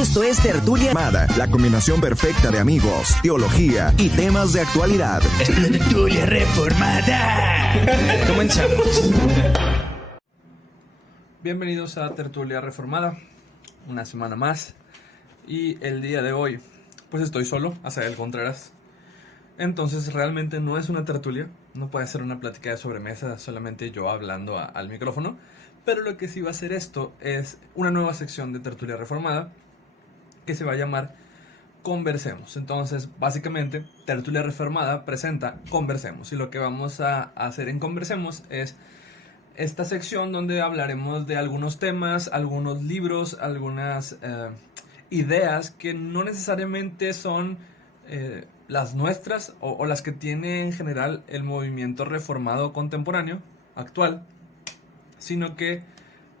Esto es Tertulia Reformada, la combinación perfecta de amigos, teología y temas de actualidad. Esto es Tertulia Reformada. Comenzamos. Bienvenidos a Tertulia Reformada, una semana más. Y el día de hoy, pues estoy solo, Azael Contreras. Entonces realmente no es una tertulia, no puede ser una plática de sobremesa, solamente yo hablando al micrófono. Pero lo que sí va a ser esto es una nueva sección de Tertulia Reformada que se va a llamar Conversemos. Entonces, básicamente, Tertulia Reformada presenta Conversemos. Y lo que vamos a hacer en Conversemos es esta sección donde hablaremos de algunos temas, algunos libros, algunas ideas que no necesariamente son las nuestras o las que tiene en general el movimiento reformado contemporáneo, actual, sino que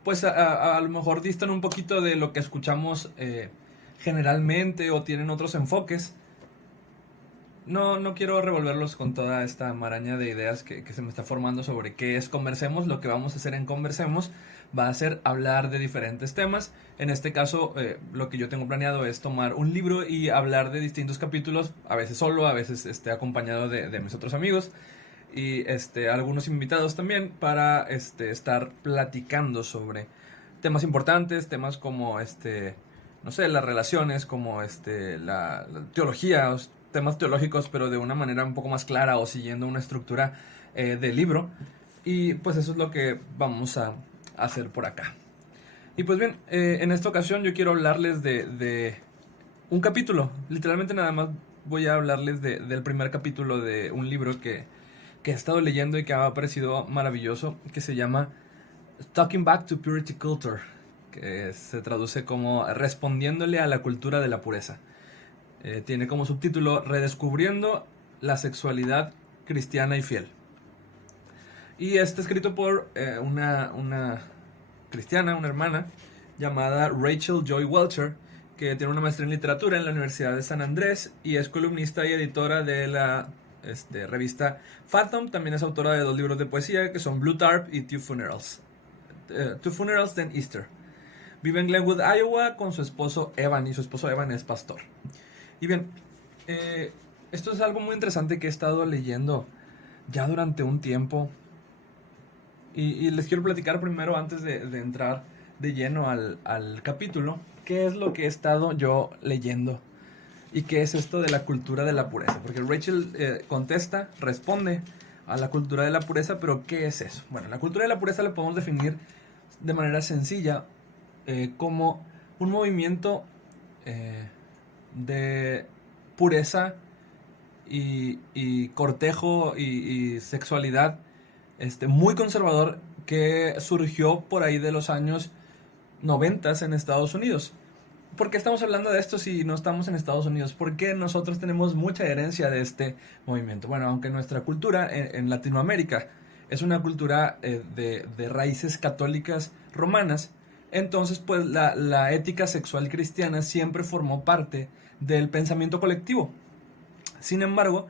pues a lo mejor distan un poquito de lo que escuchamos generalmente o tienen otros enfoques. No quiero revolverlos con toda esta maraña de ideas que se me está formando sobre qué es Conversemos. Lo que vamos a hacer en Conversemos va a ser hablar de diferentes temas. En este caso, lo que yo tengo planeado es tomar un libro y hablar de distintos capítulos, a veces solo, a veces acompañado de mis otros amigos y algunos invitados también, para estar platicando sobre temas importantes, temas como no sé, las relaciones, como la teología, temas teológicos, pero de una manera un poco más clara o siguiendo una estructura de libro. Y pues eso es lo que vamos a hacer por acá. Y pues bien, en esta ocasión yo quiero hablarles de un capítulo. Literalmente nada más voy a hablarles del primer capítulo de un libro que he estado leyendo y que me ha parecido maravilloso, que se llama Talking Back to Purity Culture, que se traduce como Respondiéndole a la cultura de la pureza. Tiene como subtítulo Redescubriendo la sexualidad cristiana y fiel. Y está escrito por una cristiana, una hermana, llamada Rachel Joy Welcher, que tiene una maestría en literatura en la Universidad de San Andrés y es columnista y editora de la revista Fathom. También es autora de 2 libros de poesía que son Blue Tarp y Two Funerals. Two Funerals, then Easter. Vive en Glenwood, Iowa, con su esposo Evan, y su esposo Evan es pastor. Y bien, esto es algo muy interesante que he estado leyendo ya durante un tiempo. Y les quiero platicar primero, antes de entrar de lleno al capítulo, qué es lo que he estado yo leyendo y qué es esto de la cultura de la pureza. Porque Rachel responde a la cultura de la pureza, pero ¿qué es eso? Bueno, la cultura de la pureza la podemos definir de manera sencilla como un movimiento de pureza y cortejo y sexualidad muy conservador que surgió por ahí de los años 90 en Estados Unidos. ¿Por qué estamos hablando de esto si no estamos en Estados Unidos? Porque nosotros tenemos mucha herencia de este movimiento. Bueno, aunque nuestra cultura en Latinoamérica es una cultura de raíces católicas romanas, entonces pues la ética sexual cristiana siempre formó parte del pensamiento colectivo. Sin embargo,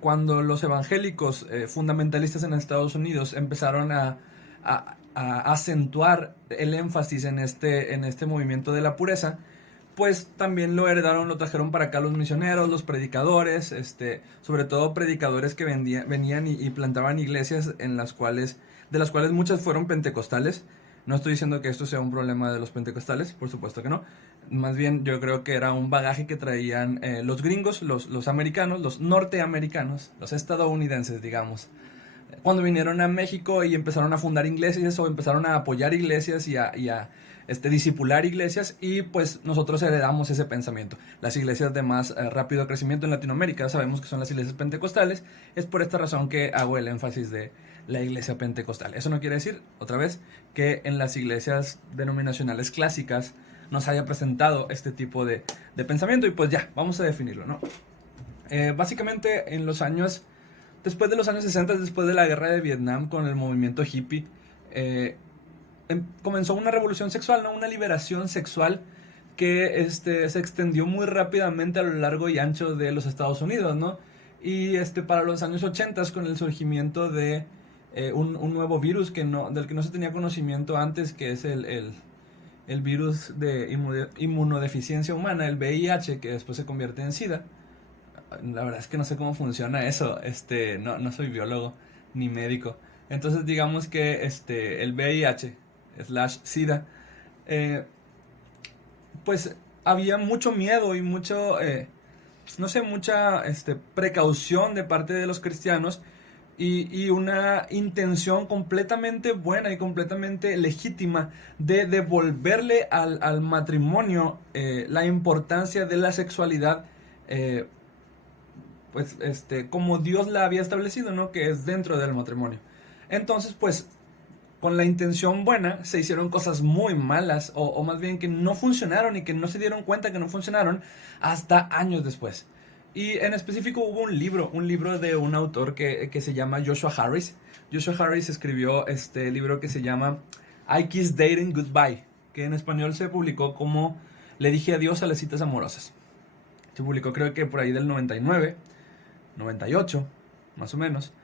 cuando los evangélicos fundamentalistas en Estados Unidos empezaron a acentuar el énfasis en este movimiento de la pureza, pues también lo heredaron, lo trajeron para acá los misioneros, los predicadores, sobre todo predicadores que venían y plantaban iglesias de las cuales muchas fueron pentecostales. No estoy diciendo que esto sea un problema de los pentecostales, por supuesto que no. Más bien yo creo que era un bagaje que traían los gringos, los americanos, los norteamericanos, los estadounidenses, digamos, cuando vinieron a México y empezaron a fundar iglesias o empezaron a apoyar iglesias y a discipular iglesias, y pues nosotros heredamos ese pensamiento. Las iglesias de más rápido crecimiento en Latinoamérica sabemos que son las iglesias pentecostales. Es por esta razón que hago el énfasis de la iglesia pentecostal. Eso no quiere decir, otra vez, que en las iglesias denominacionales clásicas nos haya presentado este tipo de pensamiento. Y pues ya, vamos a definirlo, ¿no? Básicamente después de los años 60, después de la guerra de Vietnam, con el movimiento hippie, comenzó una revolución sexual, ¿no? Una liberación sexual que se extendió muy rápidamente a lo largo y ancho de los Estados Unidos, ¿no? Y para los años 80, con el surgimiento de un nuevo virus del que no se tenía conocimiento antes, que es el el virus de inmunodeficiencia humana, el VIH, que después se convierte en SIDA. La verdad es que no sé cómo funciona eso, no soy biólogo ni médico. Entonces digamos que el VIH/SIDA, pues había mucho miedo y mucho, mucha precaución de parte de los cristianos y una intención completamente buena y completamente legítima de devolverle al matrimonio la importancia de la sexualidad, como Dios la había establecido, ¿no? Que es dentro del matrimonio. Entonces, pues, con la intención buena se hicieron cosas muy malas, o más bien que no funcionaron y que no se dieron cuenta que no funcionaron hasta años después. Y en específico hubo un libro de un autor que se llama Joshua Harris. Joshua Harris escribió este libro que se llama I Kiss Dating Goodbye, que en español se publicó como Le dije adiós a las citas amorosas. Se publicó creo que por ahí del 99, 98, más o menos.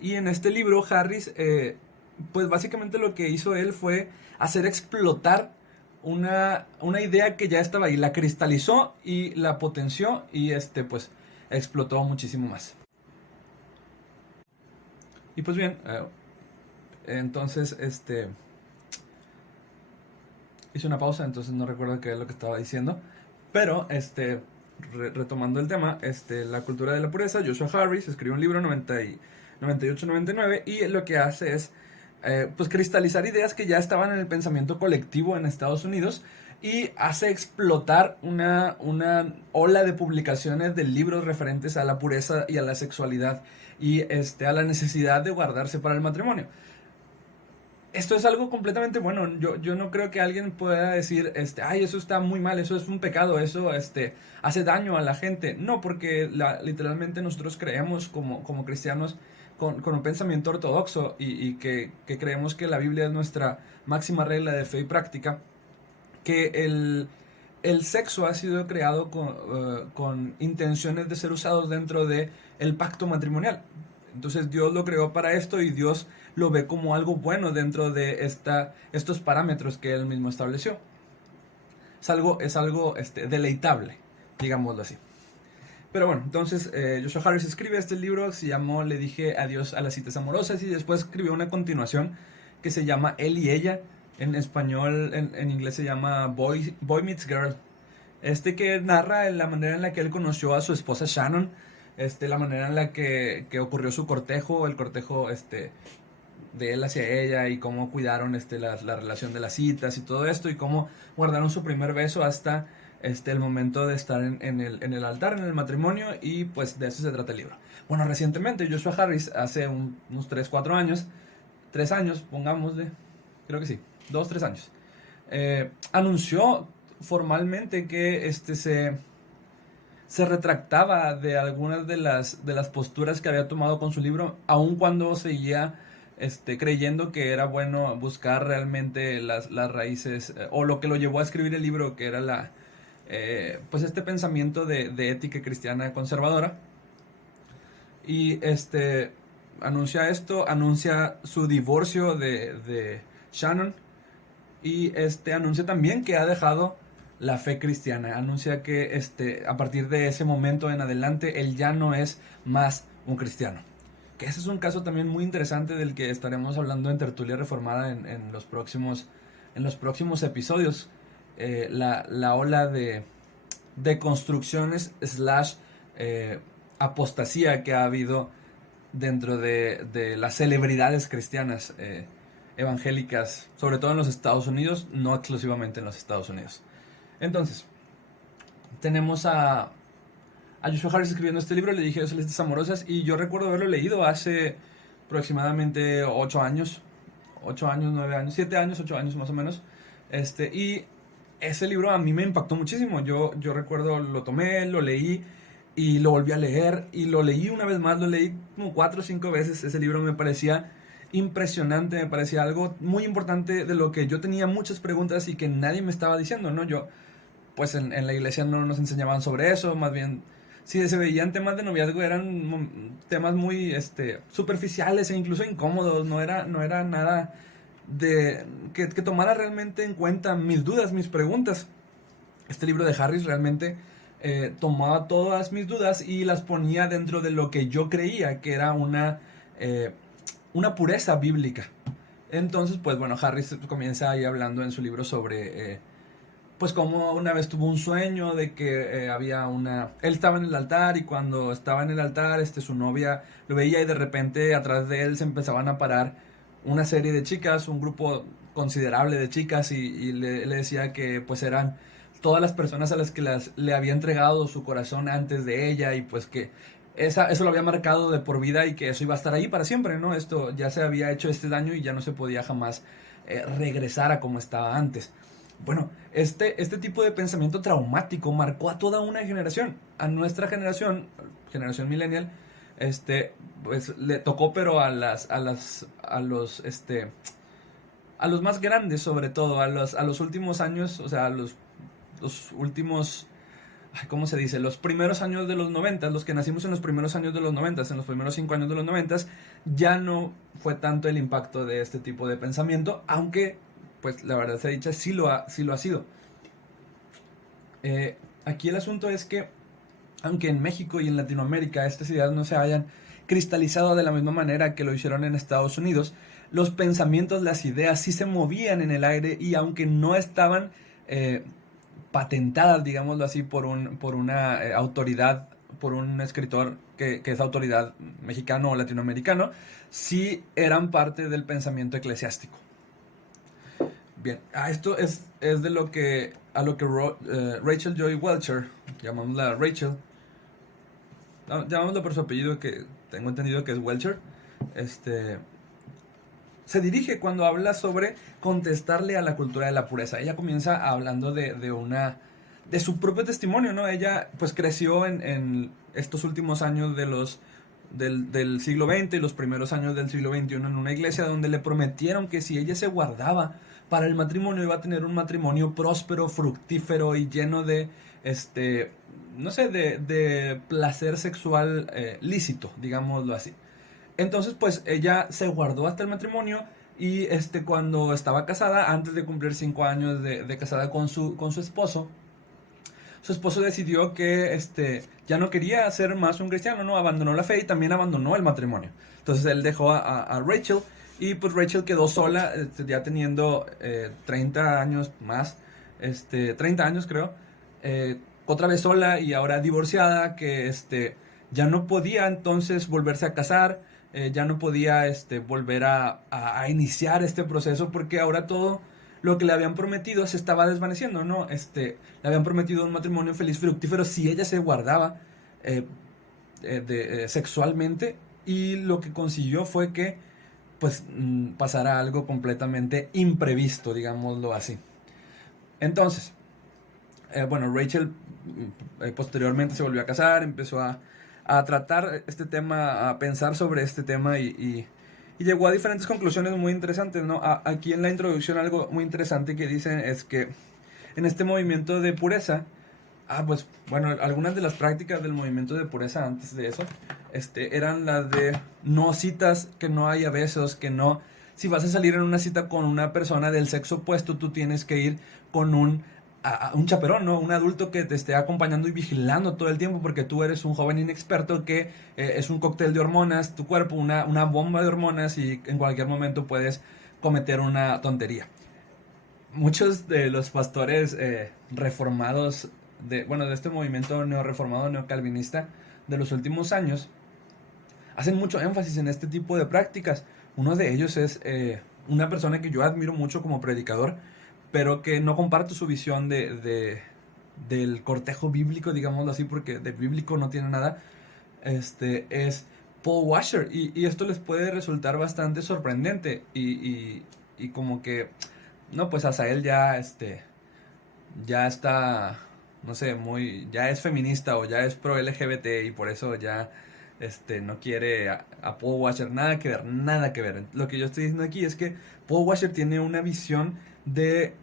Y en este libro Harris, pues básicamente lo que hizo él fue hacer explotar una idea que ya estaba ahí, la cristalizó y la potenció y pues explotó muchísimo más. Y pues bien, entonces hice una pausa, entonces no recuerdo qué es lo que estaba diciendo, pero retomando el tema, la cultura de la pureza, Joshua Harris escribió un libro 98-99 y lo que hace es pues cristalizar ideas que ya estaban en el pensamiento colectivo en Estados Unidos y hace explotar una ola de publicaciones de libros referentes a la pureza y a la sexualidad y a la necesidad de guardarse para el matrimonio. Esto es algo completamente bueno. Yo no creo que alguien pueda decir, ay, eso está muy mal, eso es un pecado, eso hace daño a la gente. No, porque literalmente nosotros creemos como cristianos con un pensamiento ortodoxo y que creemos que la Biblia es nuestra máxima regla de fe y práctica, que el sexo ha sido creado con intenciones de ser usados dentro de el pacto matrimonial. Entonces Dios lo creó para esto y Dios lo ve como algo bueno dentro de estos parámetros que Él mismo estableció. Es algo deleitable, digámoslo así. Pero bueno, entonces Joshua Harris escribe este libro, se llamó Le dije adiós a las citas amorosas, y después escribió una continuación que se llama Él y ella. En español, en inglés se llama Boy Meets Girl. Que narra la manera en la que él conoció a su esposa Shannon, la manera en la que ocurrió su cortejo, el cortejo de él hacia ella, y cómo cuidaron la relación de las citas y todo esto, y cómo guardaron su primer beso hasta el momento de estar en el altar, en el matrimonio, y pues de eso se trata el libro. Bueno, recientemente Joshua Harris, hace unos 3-4 años, 3 años, pongámosle, creo que sí, 2-3 años, anunció formalmente que se retractaba de algunas de las posturas que había tomado con su libro, aun cuando seguía creyendo que era bueno buscar realmente las raíces, o lo que lo llevó a escribir el libro, que era pues pensamiento de ética cristiana conservadora. Y anuncia su divorcio de Shannon, y anuncia también que ha dejado la fe cristiana. Anuncia que a partir de ese momento en adelante él ya no es más un cristiano. Que ese es un caso también muy interesante del que estaremos hablando en Tertulia Reformada en los próximos episodios. La ola de construcciones / apostasía que ha habido dentro de las celebridades cristianas evangélicas, sobre todo en los Estados Unidos, no exclusivamente en los Estados Unidos. Entonces, tenemos a Joshua Harris escribiendo este libro, Le dije adiós a las citas amorosas, y yo recuerdo haberlo leído hace aproximadamente 8 años, 9 años, 7 años, 8 años más o menos. Y ese libro a mí me impactó muchísimo. Yo recuerdo, lo tomé, lo leí y lo volví a leer, y lo leí una vez más, lo leí como 4 o 5 veces. Ese libro me parecía impresionante, me parecía algo muy importante, de lo que yo tenía muchas preguntas y que nadie me estaba diciendo, ¿no? Pues en la iglesia no nos enseñaban sobre eso, más bien si se veían temas de noviazgo eran temas muy superficiales e incluso incómodos, no era nada que tomara realmente en cuenta mis dudas, mis preguntas. Este libro de Harris realmente tomaba todas mis dudas y las ponía dentro de lo que yo creía que era una pureza bíblica. Entonces, pues bueno, Harris comienza ahí hablando en su libro sobre pues como una vez tuvo un sueño de que él estaba en el altar y cuando estaba en el altar su novia lo veía y de repente atrás de él se empezaban a parar una serie de chicas, un grupo considerable de chicas y le decía que pues eran todas las personas a las que le había entregado su corazón antes de ella y pues que eso lo había marcado de por vida y que eso iba a estar ahí para siempre, ¿no? Esto ya se había hecho este daño y ya no se podía jamás regresar a como estaba antes. Bueno, este tipo de pensamiento traumático marcó a toda una generación. A nuestra generación millennial, pues le tocó, pero a los más grandes, sobre todo, a los últimos años, o sea, a los últimos, ¿cómo se dice? Los primeros años de los 90, los que nacimos en los primeros años de los 90, en los primeros 5 años de los 90, ya no fue tanto el impacto de este tipo de pensamiento, aunque pues la verdad sea dicha, sí lo ha sido. Aquí el asunto es que, aunque en México y en Latinoamérica estas ideas no se hayan cristalizado de la misma manera que lo hicieron en Estados Unidos, los pensamientos, las ideas sí se movían en el aire y aunque no estaban patentadas, digámoslo así, por una autoridad, por un escritor que es autoridad mexicano o latinoamericano, sí eran parte del pensamiento eclesiástico. Bien, esto es de lo que Rachel Joy Welcher, llamámosla Rachel, llamámosla por su apellido, que tengo entendido que es Welcher, se dirige cuando habla sobre contestarle a la cultura de la pureza. Ella comienza hablando de su propio testimonio, ¿no? Ella pues creció en estos últimos años del siglo XX y los primeros años del siglo XXI en una iglesia donde le prometieron que si ella se guardaba para el matrimonio iba a tener un matrimonio próspero, fructífero y lleno de de placer sexual lícito, digámoslo así. Entonces pues ella se guardó hasta el matrimonio y cuando estaba casada, antes de cumplir 5 años de casada con su esposo, su esposo decidió que ya no quería ser más un cristiano, ¿no? Abandonó la fe y también abandonó el matrimonio. Entonces él dejó a Rachel y pues Rachel quedó sola, ya teniendo 30 años más, 30 años creo, otra vez sola y ahora divorciada, que ya no podía entonces volverse a casar, ya no podía volver a iniciar este proceso porque ahora todo lo que le habían prometido se estaba desvaneciendo, ¿no? Le habían prometido un matrimonio feliz, fructífero si ella se guardaba sexualmente, y lo que consiguió fue que pues pasara algo completamente imprevisto, digámoslo así. Entonces, bueno, Rachel posteriormente se volvió a casar, empezó a tratar este tema, a pensar sobre este tema y llegó a diferentes conclusiones muy interesantes, ¿no? Aquí en la introducción algo muy interesante que dicen es que en este movimiento de pureza, pues bueno, algunas de las prácticas del movimiento de pureza antes de eso eran las de no citas, que no haya besos, que no, si vas a salir en una cita con una persona del sexo opuesto, tú tienes que ir con un chaperón, ¿no? Un adulto que te esté acompañando y vigilando todo el tiempo, porque tú eres un joven inexperto que es un cóctel de hormonas, tu cuerpo, una bomba de hormonas, y en cualquier momento puedes cometer una tontería. Muchos de los pastores reformados de este movimiento neorreformado, neocalvinista de los últimos años hacen mucho énfasis en este tipo de prácticas. Uno de ellos es una persona que yo admiro mucho como predicador, pero que no comparto su visión del cortejo bíblico, digámoslo así, porque de bíblico no tiene nada. Es Paul Washer, y esto les puede resultar bastante sorprendente, y como que, no, pues Asael ya está, no sé, ya es feminista o ya es pro LGBT, y por eso ya no quiere a Paul Washer, nada que ver. Lo que yo estoy diciendo aquí es que Paul Washer tiene una visión de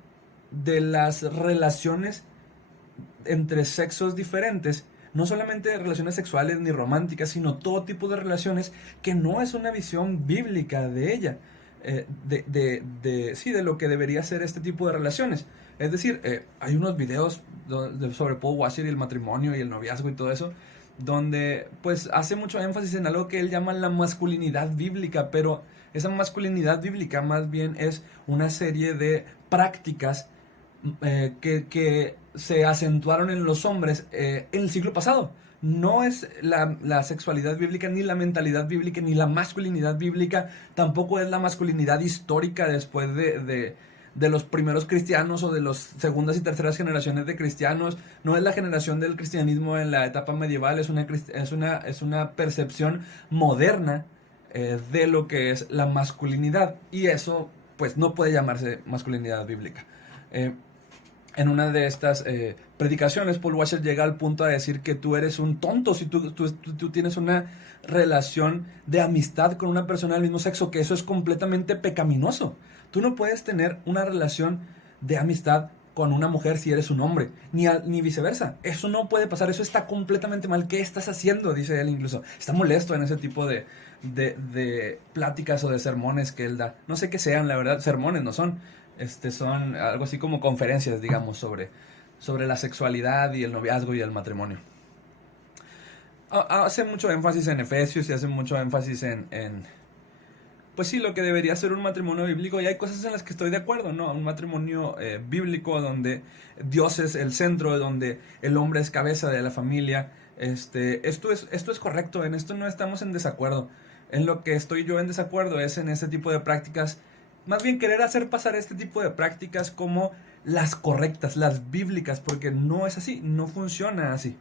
las relaciones entre sexos diferentes, no solamente relaciones sexuales ni románticas, sino todo tipo de relaciones, que no es una visión bíblica de ella. sí, de lo que debería ser este tipo de relaciones. Es decir, hay unos videos sobre Paul Washer y el matrimonio y el noviazgo y todo eso, donde pues hace mucho énfasis en algo que él llama la masculinidad bíblica, pero esa masculinidad bíblica más bien es una serie de prácticas que se acentuaron en los hombres en el siglo pasado. No es la sexualidad bíblica, ni la mentalidad bíblica, ni la masculinidad bíblica, tampoco es la masculinidad histórica después de los primeros cristianos o de las segundas y terceras generaciones de cristianos. No es la generación del cristianismo en la etapa medieval, es una percepción moderna de lo que es la masculinidad, y eso pues no puede llamarse masculinidad bíblica. En una de estas predicaciones, Paul Washer llega al punto de decir que tú eres un tonto si tú tienes una relación de amistad con una persona del mismo sexo, que eso es completamente pecaminoso. Tú no puedes tener una relación de amistad con una mujer si eres un hombre, ni viceversa. Eso no puede pasar, eso está completamente mal. ¿Qué estás haciendo?, dice él incluso. Está molesto en ese tipo de pláticas o de sermones que él da. No sé qué sean, la verdad, sermones no son. Son algo así como conferencias, digamos, sobre la sexualidad y el noviazgo y el matrimonio. Hace mucho énfasis en Efesios y hace mucho énfasis pues sí, lo que debería ser un matrimonio bíblico, y hay cosas en las que estoy de acuerdo, ¿no? Un matrimonio bíblico donde Dios es el centro, donde el hombre es cabeza de la familia. Esto es correcto, en esto no estamos en desacuerdo. En lo que estoy yo en desacuerdo es en ese tipo de prácticas. Más bien querer hacer pasar este tipo de prácticas como las correctas, las bíblicas, porque no es así, no funciona así.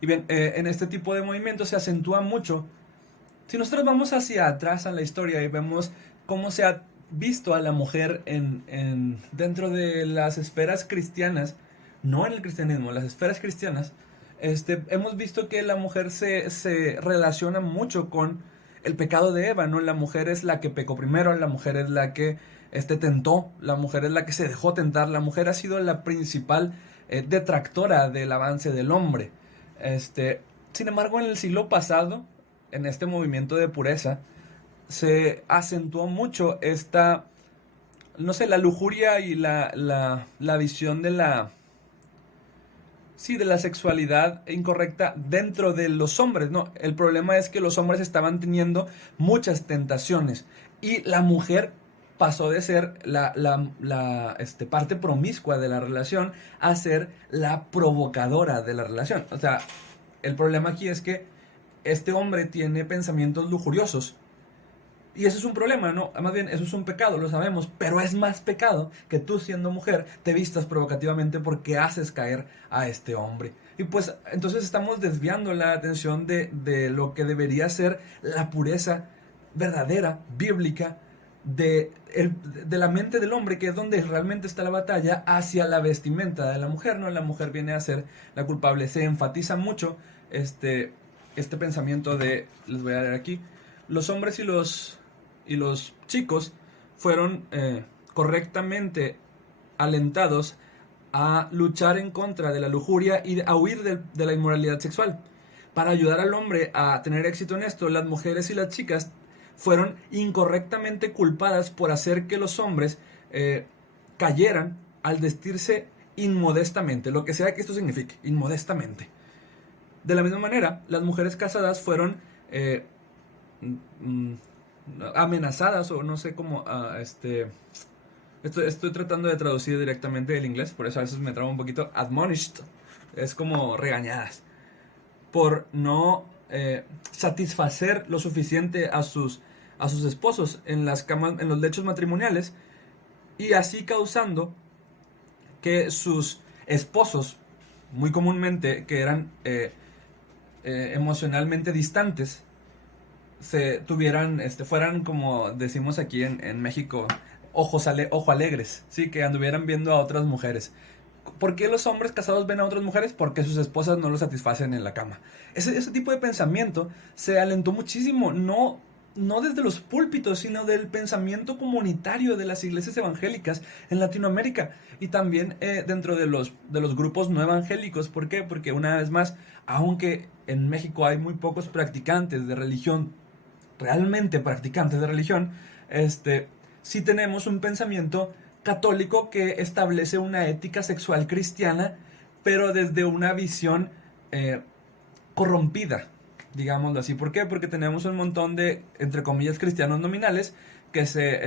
Y bien, en este tipo de movimientos se acentúa mucho. Si nosotros vamos hacia atrás en la historia y vemos cómo se ha visto a la mujer dentro de las esferas cristianas, no en el cristianismo, las esferas cristianas, hemos visto que la mujer se relaciona mucho con el pecado de Eva, ¿no? La mujer es la que pecó primero, la mujer es la que tentó, la mujer es la que se dejó tentar, la mujer ha sido la principal detractora del avance del hombre. Sin embargo, en el siglo pasado, en este movimiento de pureza, se acentuó mucho la lujuria y la visión de la sexualidad incorrecta dentro de los hombres, ¿no? El problema es que los hombres estaban teniendo muchas tentaciones y la mujer pasó de ser la parte promiscua de la relación a ser la provocadora de la relación. O sea, el problema aquí es que este hombre tiene pensamientos lujuriosos. Y eso es un problema, ¿no? Más bien, eso es un pecado, lo sabemos. Pero es más pecado que tú, siendo mujer, te vistas provocativamente porque haces caer a este hombre. Y pues, entonces estamos desviando la atención de lo que debería ser la pureza verdadera, bíblica, de la mente del hombre, que es donde realmente está la batalla, hacia la vestimenta de la mujer, ¿no? La mujer viene a ser la culpable. Se enfatiza mucho este pensamiento les voy a leer aquí, los hombres y los chicos fueron correctamente alentados a luchar en contra de la lujuria y a huir de la inmoralidad sexual. Para ayudar al hombre a tener éxito en esto, las mujeres y las chicas fueron incorrectamente culpadas por hacer que los hombres cayeran al vestirse inmodestamente, lo que sea que esto signifique, inmodestamente. De la misma manera, las mujeres casadas fueron amenazadas, o no sé cómo, estoy tratando de traducir directamente del inglés, por eso a veces me trabo un poquito. Admonished, es como regañadas, por no satisfacer lo suficiente a sus esposos en las camas, en los lechos matrimoniales, y así causando que sus esposos, muy comúnmente que eran emocionalmente distantes, fueran, como decimos aquí en México, ojo alegres, ¿sí? Que anduvieran viendo a otras mujeres. ¿Por qué los hombres casados ven a otras mujeres? Porque sus esposas no los satisfacen en la cama. Ese tipo de pensamiento se alentó muchísimo, no desde los púlpitos, sino del pensamiento comunitario de las iglesias evangélicas en Latinoamérica, y también dentro de los grupos no evangélicos. ¿Por qué? Porque, una vez más, aunque en México hay muy pocos practicantes de religión, realmente practicantes de religión, sí tenemos un pensamiento católico que establece una ética sexual cristiana, pero desde una visión corrompida, digámoslo así. ¿Por qué? Porque tenemos un montón de, entre comillas, cristianos nominales que se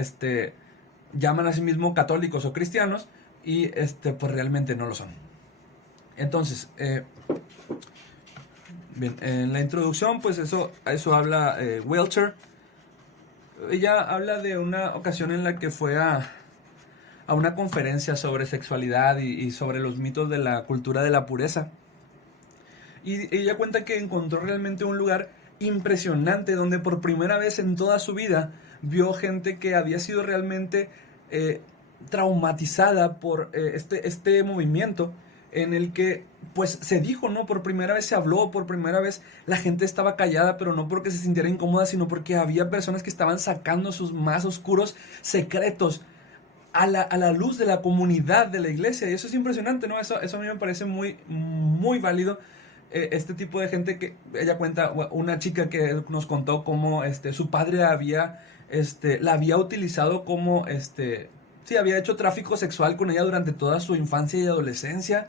llaman a sí mismos católicos o cristianos y pues realmente no lo son. Entonces, bien, en la introducción, pues eso habla Wiltshire. Ella habla de una ocasión en la que fue a una conferencia sobre sexualidad y sobre los mitos de la cultura de la pureza. Y ella cuenta que encontró realmente un lugar impresionante donde por primera vez en toda su vida vio gente que había sido realmente traumatizada por este movimiento, en el que pues se dijo, ¿no? Por primera vez se habló, por primera vez la gente estaba callada, pero no porque se sintiera incómoda, sino porque había personas que estaban sacando sus más oscuros secretos a la luz de la comunidad de la iglesia. Y eso es impresionante, ¿no? Eso a mí me parece muy, muy válido. Este tipo de gente que ella cuenta, una chica que nos contó cómo su padre la había utilizado como sí, había hecho tráfico sexual con ella durante toda su infancia y adolescencia.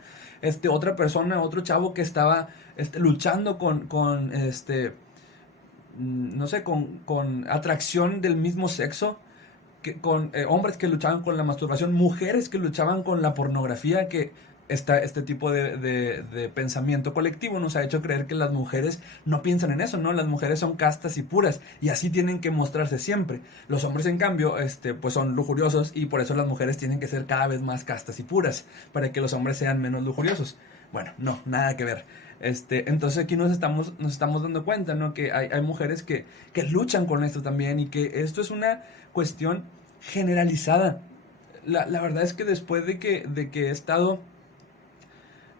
Otra persona, otro chavo que estaba luchando con no sé, con atracción del mismo sexo, con hombres que luchaban con la masturbación, mujeres que luchaban con la pornografía, que este tipo de pensamiento colectivo nos ha hecho creer que las mujeres no piensan en eso, ¿no? Las mujeres son castas y puras y así tienen que mostrarse siempre. Los hombres, en cambio, pues son lujuriosos y por eso las mujeres tienen que ser cada vez más castas y puras para que los hombres sean menos lujuriosos. Bueno, no, nada que ver. Entonces aquí nos estamos dando cuenta, ¿no? Que hay mujeres que luchan con esto también y que esto es una cuestión generalizada. La verdad es que después de que he estado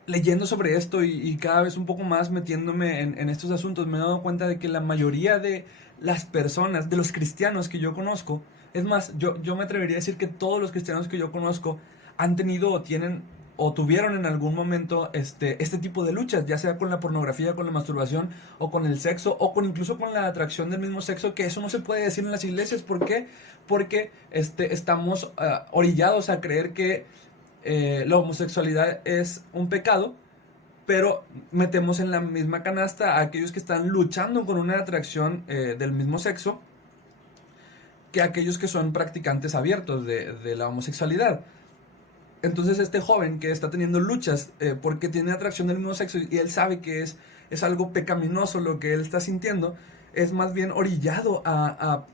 leyendo sobre esto y cada vez un poco más metiéndome en estos asuntos, me he dado cuenta de que la mayoría de las personas, de los cristianos que yo conozco, es más, yo me atrevería a decir que todos los cristianos que yo conozco han tenido o tienen o tuvieron en algún momento este tipo de luchas, ya sea con la pornografía, con la masturbación, o con el sexo, o incluso con la atracción del mismo sexo, que eso no se puede decir en las iglesias. ¿Por qué? Porque estamos orillados a creer que la homosexualidad es un pecado, pero metemos en la misma canasta a aquellos que están luchando con una atracción del mismo sexo, que aquellos que son practicantes abiertos de la homosexualidad. Entonces este joven que está teniendo luchas porque tiene atracción del mismo sexo y él sabe que es algo pecaminoso lo que él está sintiendo, es más bien orillado a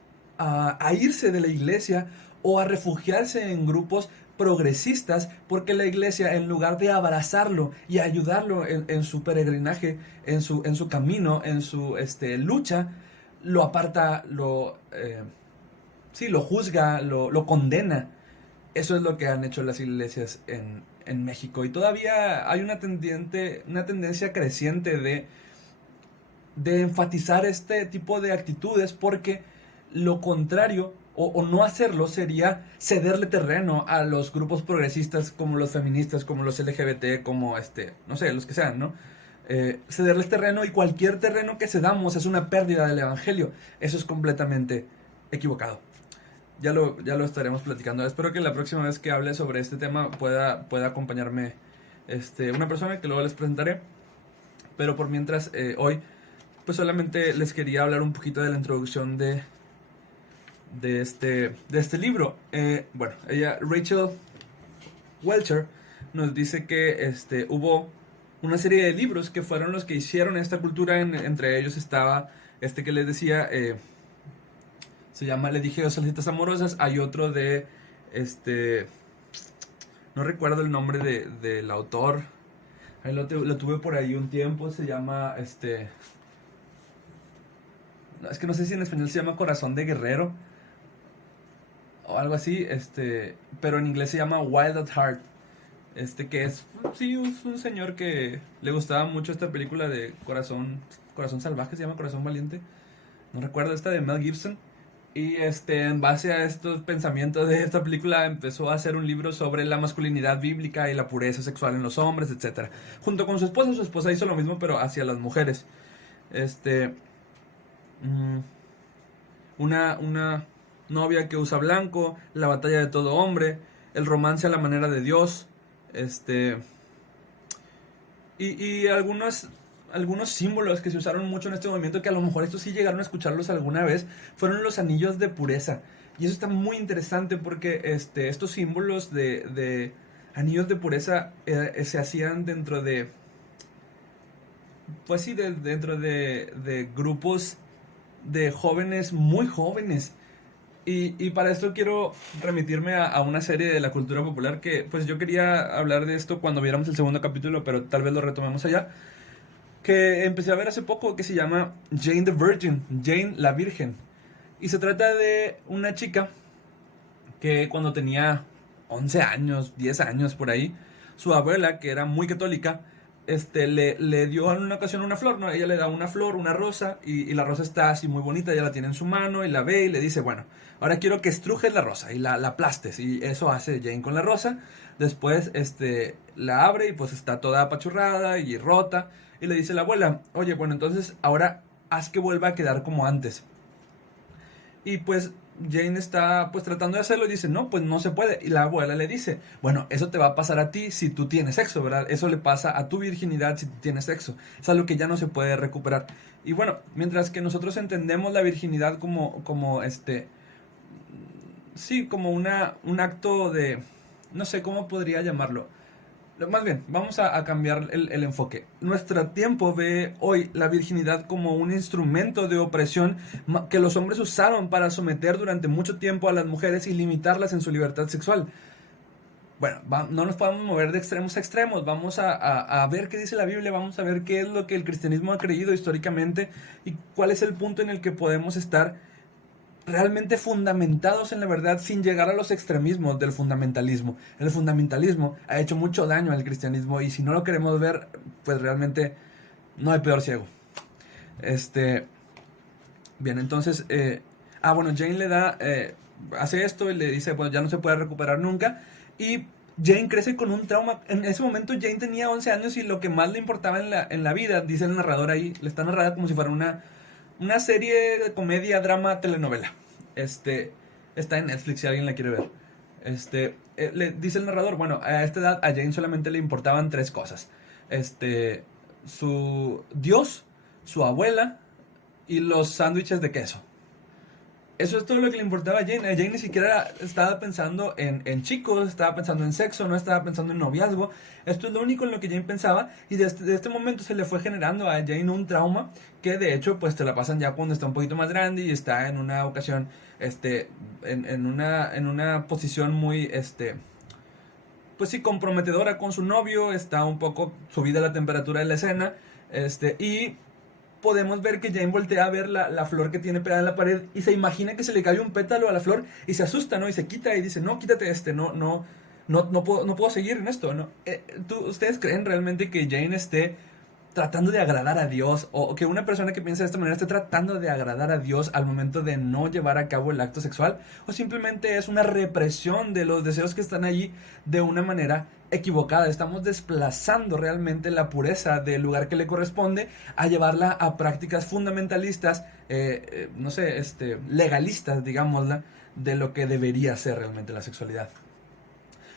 irse de la iglesia o a refugiarse en grupos progresistas, porque la iglesia, en lugar de abrazarlo y ayudarlo en su peregrinaje, en su camino, en su lucha, lo aparta, lo juzga, lo condena. Eso es lo que han hecho las iglesias en México. Y todavía hay una tendencia creciente de enfatizar este tipo de actitudes, porque lo contrario, o no hacerlo, sería cederle terreno a los grupos progresistas, como los feministas, como los LGBT, como no sé, los que sean, ¿no? Cederles terreno, y cualquier terreno que cedamos es una pérdida del evangelio. Eso es completamente equivocado. Ya lo estaremos platicando. Espero que la próxima vez que hable sobre este tema pueda acompañarme una persona que luego les presentaré. Pero por mientras, hoy pues solamente les quería hablar un poquito de la introducción de este libro. Bueno, Rachel Welcher, nos dice que hubo una serie de libros que fueron los que hicieron esta cultura. Entre ellos estaba que les decía, se llama Le dije dos salsitas amorosas. Hay otro de no recuerdo el nombre del autor. Ahí lo tuve por ahí un tiempo. Se llama es que no sé si en español se llama Corazón de Guerrero o algo así, pero en inglés se llama Wild at Heart. Que es un señor que le gustaba mucho esta película de Corazón Salvaje, se llama Corazón Valiente. No recuerdo, esta de Mel Gibson. Y en base a estos pensamientos de esta película empezó a hacer un libro sobre la masculinidad bíblica y la pureza sexual en los hombres, etc. Junto con su esposa hizo lo mismo, pero hacia las mujeres. Una novia que usa blanco, la batalla de todo hombre, el romance a la manera de Dios, y algunos símbolos que se usaron mucho en este movimiento, que a lo mejor estos sí llegaron a escucharlos alguna vez, fueron los anillos de pureza. Y eso está muy interesante porque estos símbolos de anillos de pureza se hacían dentro de, pues sí, dentro de grupos de jóvenes muy jóvenes. Y para esto quiero remitirme a una serie de la cultura popular que pues yo quería hablar de esto cuando viéramos el segundo capítulo, pero tal vez lo retomemos allá, que empecé a ver hace poco, que se llama Jane the Virgin, Jane la Virgen. Y se trata de una chica que cuando tenía 11 años, 10 años por ahí, su abuela, que era muy católica, le dio en una ocasión una flor, ¿no? Ella le da una flor, una rosa, y la rosa está así muy bonita, ella la tiene en su mano y la ve y le dice, bueno, ahora quiero que estrujes la rosa y la aplastes. Y eso hace Jane con la rosa. Después la abre y pues está toda apachurrada y rota. Y le dice la abuela, oye, bueno, entonces ahora haz que vuelva a quedar como antes. Y pues Jane está pues tratando de hacerlo y dice, no, pues no se puede. Y la abuela le dice, bueno, eso te va a pasar a ti si tú tienes sexo, ¿verdad? Eso le pasa a tu virginidad si tú tienes sexo. Es algo que ya no se puede recuperar. Y bueno, mientras que nosotros entendemos la virginidad como sí, como un acto de, no sé cómo podría llamarlo. Más bien, vamos a cambiar el enfoque. Nuestro tiempo ve hoy la virginidad como un instrumento de opresión que los hombres usaron para someter durante mucho tiempo a las mujeres y limitarlas en su libertad sexual. Bueno, no nos podemos mover de extremos a extremos. Vamos a ver qué dice la Biblia, vamos a ver qué es lo que el cristianismo ha creído históricamente y cuál es el punto en el que podemos estar realmente fundamentados en la verdad sin llegar a los extremismos del fundamentalismo. El fundamentalismo ha hecho mucho daño al cristianismo y si no lo queremos ver, pues realmente no hay peor ciego. Bien, entonces, bueno, Jane le da, hace esto y le dice, pues ya no se puede recuperar nunca. Y Jane crece con un trauma. En ese momento Jane tenía 11 años y lo que más le importaba en la vida, dice el narrador ahí, le está narrada como si fuera una serie de comedia, drama, telenovela. Está en Netflix si alguien la quiere ver. Le dice el narrador, bueno, a esta edad a Jane solamente le importaban 3 cosas. Su Dios, su abuela y los sándwiches de queso. Eso es todo lo que le importaba a Jane. A Jane ni siquiera estaba pensando en chicos, estaba pensando en sexo, no estaba pensando en noviazgo. Esto es lo único en lo que Jane pensaba. Y de este momento se le fue generando a Jane un trauma que de hecho pues te la pasan ya cuando está un poquito más grande y está en una ocasión, en una posición muy, pues sí, comprometedora con su novio. Está un poco subida la temperatura de la escena, y podemos ver que Jane voltea a ver la flor que tiene pegada en la pared y se imagina que se le cae un pétalo a la flor y se asusta, ¿no? Y se quita y dice, no, quítate no puedo seguir en esto, ¿no? ¿Ustedes creen realmente que Jane esté tratando de agradar a Dios, o que una persona que piensa de esta manera esté tratando de agradar a Dios al momento de no llevar a cabo el acto sexual? ¿O simplemente es una represión de los deseos que están allí de una manera equivocada? Estamos desplazando realmente la pureza del lugar que le corresponde a llevarla a prácticas fundamentalistas, legalistas, digámosla, de lo que debería ser realmente la sexualidad.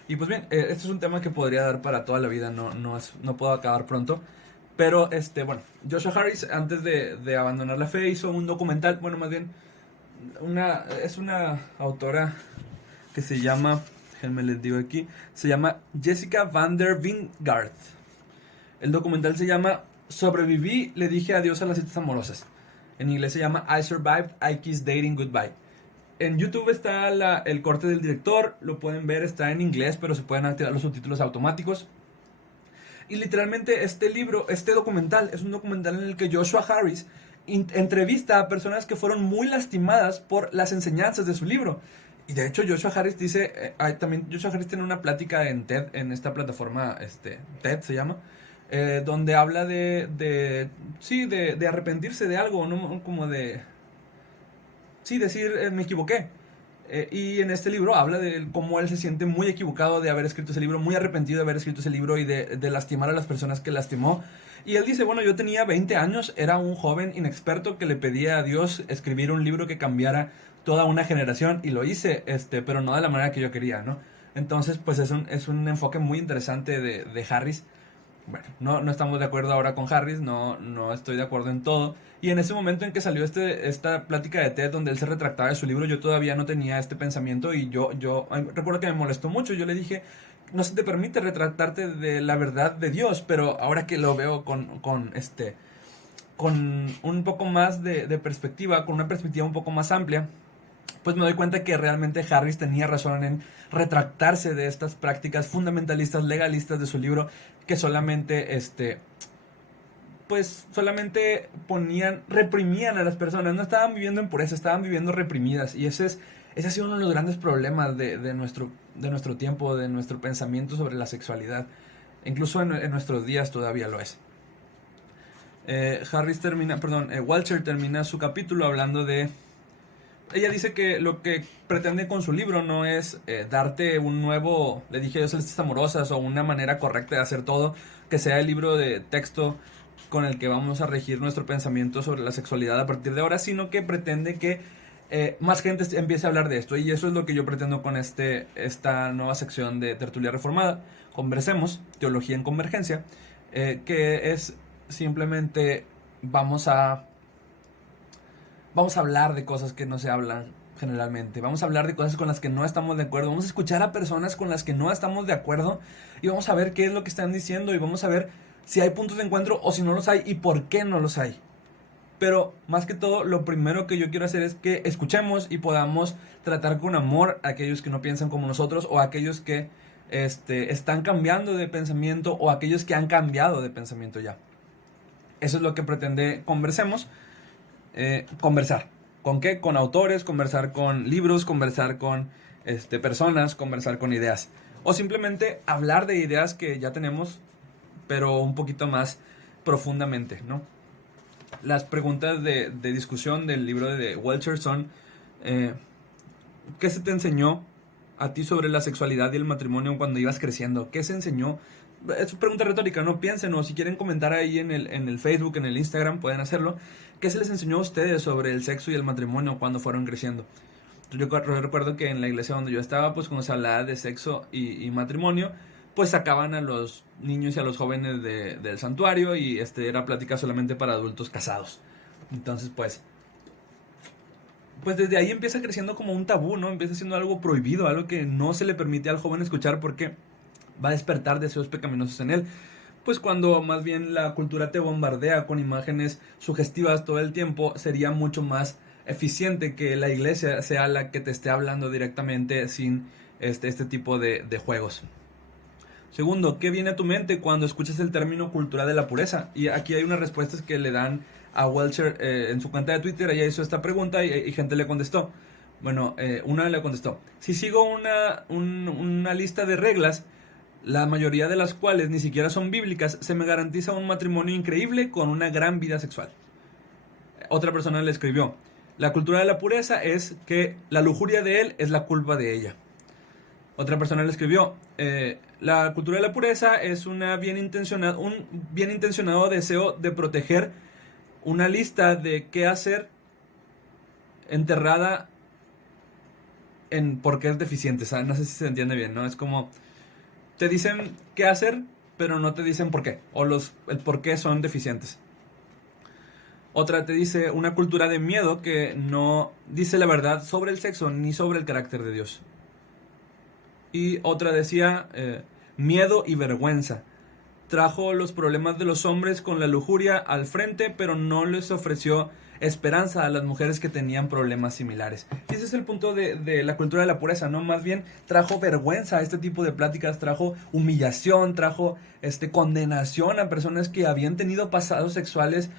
Y pues bien, este es un tema que podría dar para toda la vida, no puedo acabar pronto. Pero, bueno, Joshua Harris, antes de abandonar la fe, hizo un documental, bueno, más bien, es una autora que se llama, déjenme les digo aquí, se llama Jessica Van der Wingard. El documental se llama Sobreviví, le dije adiós a las citas amorosas. En inglés se llama I Survived, I Kissed Dating Goodbye. En YouTube está el corte del director, lo pueden ver, está en inglés, pero se pueden activar los subtítulos automáticos. Y literalmente este documental es un documental en el que Joshua Harris entrevista a personas que fueron muy lastimadas por las enseñanzas de su libro. Y de hecho Joshua Harris dice, también Joshua Harris tiene una plática en TED, en esta plataforma, TED se llama, donde habla de arrepentirse de algo, ¿no? Como de, sí, decir, me equivoqué. Y en este libro habla de cómo él se siente muy equivocado de haber escrito ese libro, muy arrepentido de haber escrito ese libro y de lastimar a las personas que lastimó. Y él dice, bueno, yo tenía 20 años, era un joven inexperto que le pedía a Dios escribir un libro que cambiara toda una generación y lo hice, pero no de la manera que yo quería, ¿no? Entonces, pues es un enfoque muy interesante de Harris. Bueno, no estamos de acuerdo ahora con Harris, no estoy de acuerdo en todo. Y en ese momento en que salió esta plática de TED donde él se retractaba de su libro, yo todavía no tenía este pensamiento y yo recuerdo que me molestó mucho. Yo le dije, no se te permite retractarte de la verdad de Dios, pero ahora que lo veo con un poco más de perspectiva, con una perspectiva un poco más amplia, pues me doy cuenta que realmente Harris tenía razón en retractarse de estas prácticas fundamentalistas, legalistas de su libro, que solamente, pues solamente reprimían a las personas, no estaban viviendo en pureza, estaban viviendo reprimidas, y ese ha sido uno de los grandes problemas de nuestro tiempo, de nuestro pensamiento sobre la sexualidad, incluso en nuestros días todavía lo es. Walcher termina su capítulo hablando de... Ella dice que lo que pretende con su libro no es darte un nuevo, le dije yo, celestes amorosas o una manera correcta de hacer todo, que sea el libro de texto con el que vamos a regir nuestro pensamiento sobre la sexualidad a partir de ahora, sino que pretende que más gente empiece a hablar de esto. Y eso es lo que yo pretendo con esta nueva sección de Tertulia Reformada. Conversemos, Teología en Convergencia, que es simplemente vamos a hablar de cosas que no se hablan generalmente. Vamos a hablar de cosas con las que no estamos de acuerdo. Vamos a escuchar a personas con las que no estamos de acuerdo y vamos a ver qué es lo que están diciendo y vamos a ver si hay puntos de encuentro o si no los hay y por qué no los hay. Pero más que todo, lo primero que yo quiero hacer es que escuchemos y podamos tratar con amor a aquellos que no piensan como nosotros o a aquellos que están cambiando de pensamiento o a aquellos que han cambiado de pensamiento ya. Eso es lo que pretende Conversemos. Conversar. ¿Con qué? Con autores, conversar con libros, conversar con personas, conversar con ideas. O simplemente hablar de ideas que ya tenemos, pero un poquito más profundamente, ¿no? Las preguntas de discusión del libro de Walcher son ¿qué se te enseñó a ti sobre la sexualidad y el matrimonio cuando ibas creciendo? ¿Qué se enseñó? Es pregunta retórica, no piensen, o si quieren comentar ahí en el Facebook, en el Instagram, pueden hacerlo. ¿Qué se les enseñó a ustedes sobre el sexo y el matrimonio cuando fueron creciendo? Yo recuerdo que en la iglesia donde yo estaba, pues cuando se hablaba de sexo y matrimonio, pues sacaban a los niños y a los jóvenes del santuario y era plática solamente para adultos casados. Entonces, pues desde ahí empieza creciendo como un tabú, ¿no? Empieza siendo algo prohibido, algo que no se le permite al joven escuchar porque va a despertar deseos pecaminosos en él. Pues cuando más bien la cultura te bombardea con imágenes sugestivas todo el tiempo, sería mucho más eficiente que la iglesia sea la que te esté hablando directamente sin este tipo de juegos. Segundo, ¿qué viene a tu mente cuando escuchas el término cultura de la pureza? Y aquí hay unas respuestas que le dan a Walcher en su cuenta de Twitter. Ella hizo esta pregunta y gente le contestó. Bueno, una le contestó: si sigo una lista de reglas, la mayoría de las cuales ni siquiera son bíblicas, se me garantiza un matrimonio increíble con una gran vida sexual. Otra persona le escribió: la cultura de la pureza es que la lujuria de él es la culpa de ella. Otra persona le escribió: la cultura de la pureza es un bien intencionado deseo de proteger una lista de qué hacer enterrada en por qué es deficiente. O sea, no sé si se entiende bien, ¿no? Es como te dicen qué hacer, pero no te dicen por qué, o el por qué son deficientes. Otra te dice una cultura de miedo que no dice la verdad sobre el sexo ni sobre el carácter de Dios. Y otra decía miedo y vergüenza. Trajo los problemas de los hombres con la lujuria al frente, pero no les ofreció esperanza a las mujeres que tenían problemas similares. Y ese es el punto de la cultura de la pureza, ¿no? Más bien trajo vergüenza a este tipo de pláticas, trajo humillación, trajo condenación a personas que habían tenido pasados sexuales,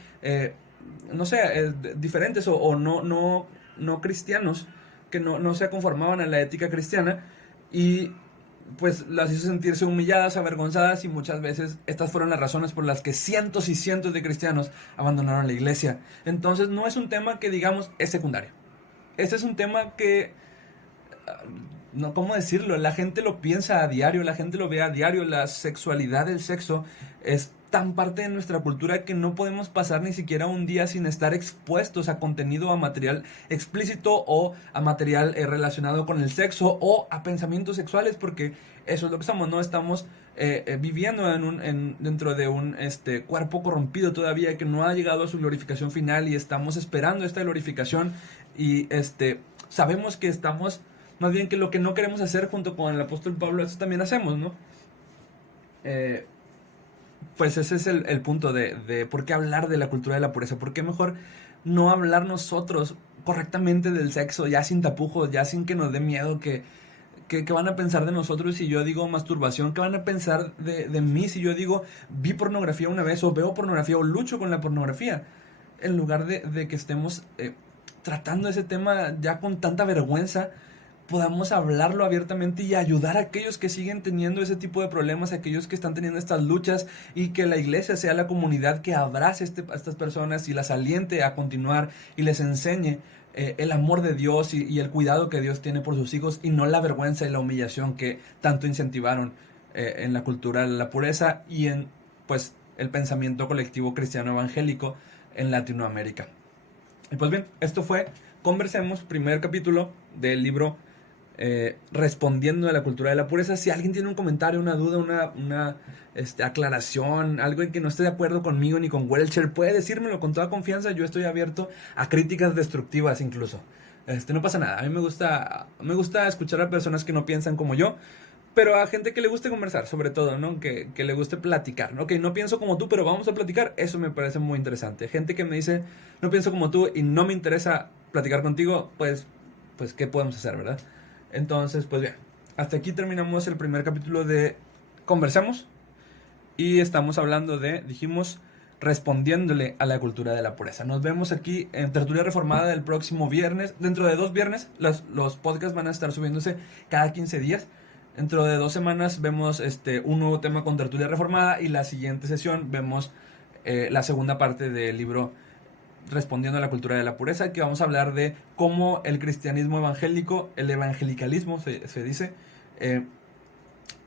diferentes o no cristianos, que no se conformaban a la ética cristiana, y pues las hizo sentirse humilladas, avergonzadas, y muchas veces estas fueron las razones por las que cientos y cientos de cristianos abandonaron la iglesia. Entonces no es un tema que digamos es secundario. Este es un tema que no, ¿cómo decirlo? La gente lo piensa a diario, la gente lo ve a diario. La sexualidad, el sexo, es tan parte de nuestra cultura que no podemos pasar ni siquiera un día sin estar expuestos a contenido, a material explícito o a material relacionado con el sexo o a pensamientos sexuales, porque eso es lo que estamos, ¿no? Estamos viviendo dentro de un cuerpo corrompido todavía que no ha llegado a su glorificación final, y estamos esperando esta glorificación, y sabemos que estamos, más bien que lo que no queremos hacer junto con el apóstol Pablo, eso también hacemos, ¿no? Pues ese es el punto de por qué hablar de la cultura de la pureza. ¿Por qué mejor no hablar nosotros correctamente del sexo, ya sin tapujos, ya sin que nos dé miedo? ¿Qué van a pensar de nosotros si yo digo masturbación? ¿Qué van a pensar de mí si yo digo vi pornografía una vez, o veo pornografía, o lucho con la pornografía? En lugar de que estemos tratando ese tema ya con tanta vergüenza, podamos hablarlo abiertamente y ayudar a aquellos que siguen teniendo ese tipo de problemas, a aquellos que están teniendo estas luchas, y que la iglesia sea la comunidad que abrace a estas personas y las aliente a continuar y les enseñe el amor de Dios y el cuidado que Dios tiene por sus hijos, y no la vergüenza y la humillación que tanto incentivaron en la cultura de la pureza y en pues el pensamiento colectivo cristiano evangélico en Latinoamérica. Y pues bien, esto fue Conversemos, primer capítulo del libro Respondiendo a la cultura de la pureza. Si alguien tiene un comentario, una duda, una aclaración, algo en que no esté de acuerdo conmigo ni con Welcher, puede decírmelo con toda confianza. Yo estoy abierto a críticas destructivas incluso. No pasa nada. A mí me gusta escuchar a personas que no piensan como yo, pero a gente que le guste conversar, sobre todo, ¿no? Que le guste platicar, ¿no? Ok, no pienso como tú, pero vamos a platicar. Eso me parece muy interesante. Gente que me dice, no pienso como tú y no me interesa platicar contigo, pues ¿qué podemos hacer, verdad? Entonces, pues bien, hasta aquí terminamos el primer capítulo de Conversemos, y estamos hablando dijimos, respondiéndole a la cultura de la pureza. Nos vemos aquí en Tertulia Reformada el próximo viernes. Dentro de 2 viernes, los podcasts van a estar subiéndose cada 15 días. Dentro de 2 semanas vemos un nuevo tema con Tertulia Reformada, y la siguiente sesión vemos la segunda parte del libro Respondiendo a la cultura de la pureza, que vamos a hablar de cómo el cristianismo evangélico, el evangelicalismo se dice,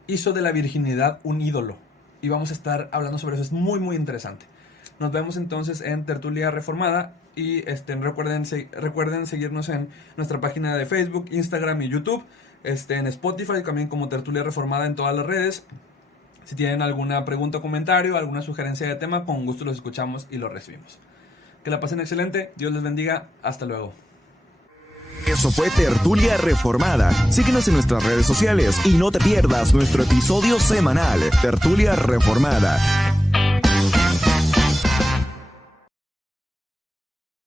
hizo de la virginidad un ídolo, y vamos a estar hablando sobre eso. Es muy muy interesante. Nos vemos entonces en Tertulia Reformada, y recuerden seguirnos en nuestra página de Facebook, Instagram y YouTube, en Spotify también como Tertulia Reformada en todas las redes. Si tienen alguna pregunta o comentario, alguna sugerencia de tema, con gusto los escuchamos y los recibimos. Que la pasen excelente, Dios les bendiga, hasta luego. Eso fue Tertulia Reformada. Síguenos en nuestras redes sociales y no te pierdas nuestro episodio semanal, Tertulia Reformada.